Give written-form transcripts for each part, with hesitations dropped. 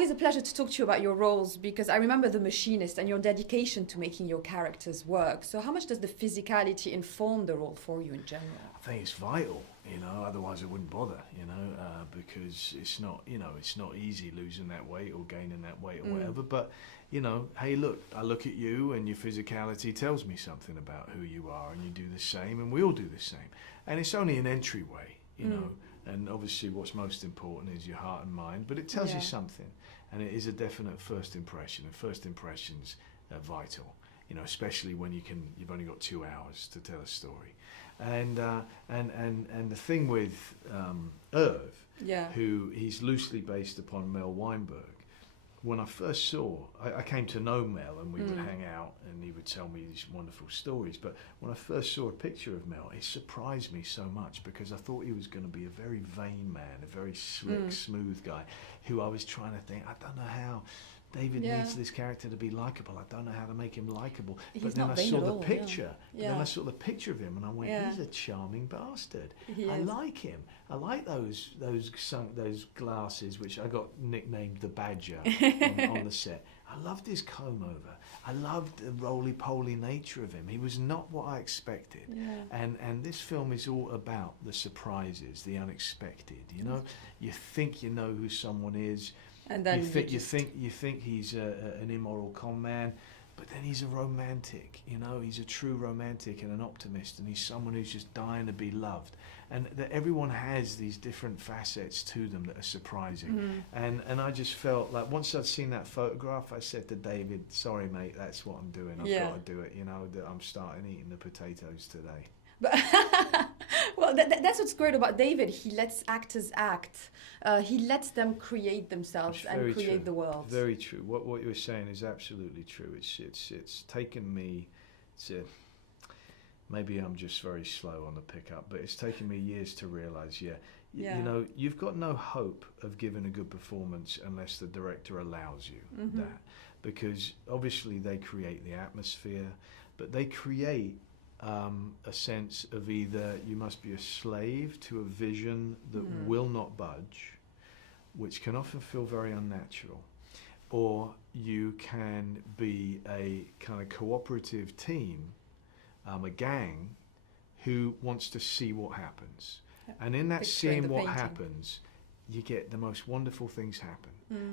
always a pleasure to talk to you about your roles because I remember The Machinist and your dedication to making your characters work. So how much does the physicality inform the role for you in general? I think it's vital, otherwise I wouldn't bother, because it's not, it's not easy losing that weight or gaining that weight or whatever. But, hey, look, I look at you and your physicality tells me something about who you are, and you do the same, and we all do the same. And it's only an entryway, and obviously what's most important is your heart and mind, but it tells you something, and it is a definite first impression, and first impressions are vital, especially when you've only got 2 hours to tell a story. And the thing with Irv, who he's loosely based upon Mel Weinberg, when I first saw, I came to know Mel and we would hang out and he would tell me these wonderful stories, but when I first saw a picture of Mel, it surprised me so much because I thought he was going to be a very vain man, a very slick, smooth guy, who I was trying to think, I don't know how David needs this character to be likable. I don't know how to make him likable. But then I saw the picture. Then I saw the picture of him, and I went, "He's a charming bastard. I like him. I like those glasses, which I got nicknamed the Badger on the set. I loved his comb over. I loved the roly-poly nature of him. He was not what I expected. And this film is all about the surprises, the unexpected. You think you know who someone is. And then you think he's an immoral con man, but then he's a romantic. He's a true romantic and an optimist, and he's someone who's just dying to be loved. And that everyone has these different facets to them that are surprising. And I just felt like once I'd seen that photograph, I said to David, "Sorry, mate, that's what I'm doing. I've got to do it. That I'm starting eating the potatoes today." But well, that's what's great about David. He lets actors act. He lets them create themselves and create the world. Very true. What you were saying is absolutely true. It's taken me. Maybe I'm just very slow on the pickup, but it's taken me years to realise. You've got no hope of giving a good performance unless the director allows you that, because obviously they create the atmosphere, but they create a sense of either you must be a slave to a vision that will not budge, which can often feel very unnatural, or you can be a kind of cooperative team, a gang, who wants to see what happens. And in that seeing what happens, you get the most wonderful things happen.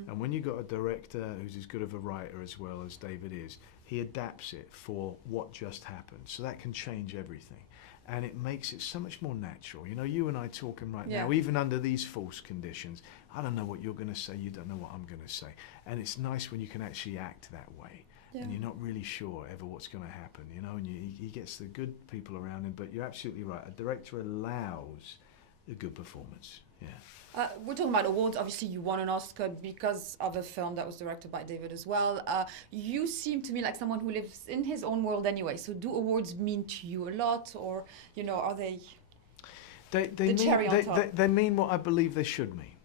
And when you've got a director who's as good of a writer as well as David is, he adapts it for what just happened. So that can change everything. And it makes it so much more natural. You and I talking right now, even under these false conditions, I don't know what you're going to say, you don't know what I'm going to say. And it's nice when you can actually act that way. And you're not really sure ever what's going to happen, and he gets the good people around him. But you're absolutely right. A director allows a good performance. We're talking about awards. Obviously, you won an Oscar because of a film that was directed by David as well. You seem to me like someone who lives in his own world anyway. So do awards mean to you a lot, or, are they cherry on top? They mean what I believe they should mean,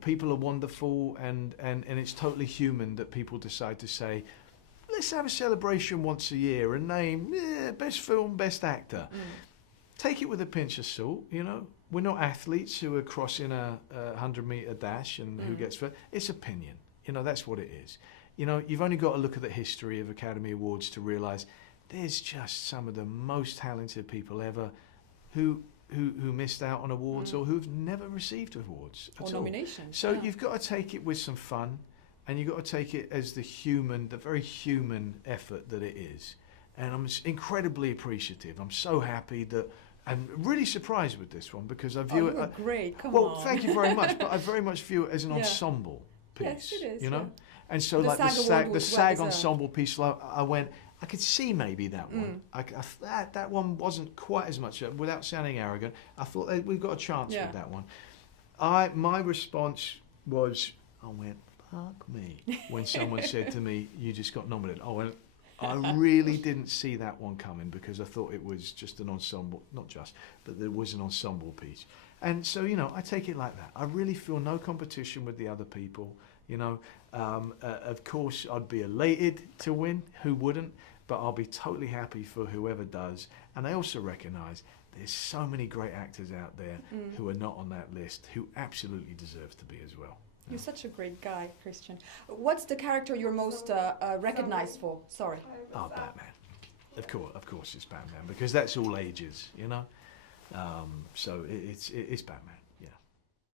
people are wonderful, and it's totally human that people decide to say, let's have a celebration once a year and name best film, best actor. Take it with a pinch of salt, We're not athletes who are crossing a 100-meter dash and who gets first. It's opinion. That's what it is. You've only got to look at the history of Academy Awards to realise there's just some of the most talented people ever who missed out on awards or who've never received awards at all. Nominations. So you've got to take it with some fun, and you've got to take it as the very human effort that it is. And I'm incredibly appreciative. I'm so happy that. I'm really surprised with this one because I view it. Great, come on. Well, thank you very much, but I very much view it as an ensemble piece. Yes, it is. And so the SAG ensemble piece, I could see maybe that one. That one wasn't quite as much. Without sounding arrogant, I thought we've got a chance with that one. My response was, I went, fuck me, when someone said to me, "You just got nominated." I really didn't see that one coming because I thought it was just an ensemble, not just, but there was an ensemble piece. And so, I take it like that. I really feel no competition with the other people, Of course, I'd be elated to win, who wouldn't? But I'll be totally happy for whoever does. And I also recognise there's so many great actors out there who are not on that list who absolutely deserve to be as well. You're such a great guy, Christian. What's the character you're most recognized for? Sorry. Oh, Batman. Of course, it's Batman because that's all ages, you know. So it's Batman. Yeah.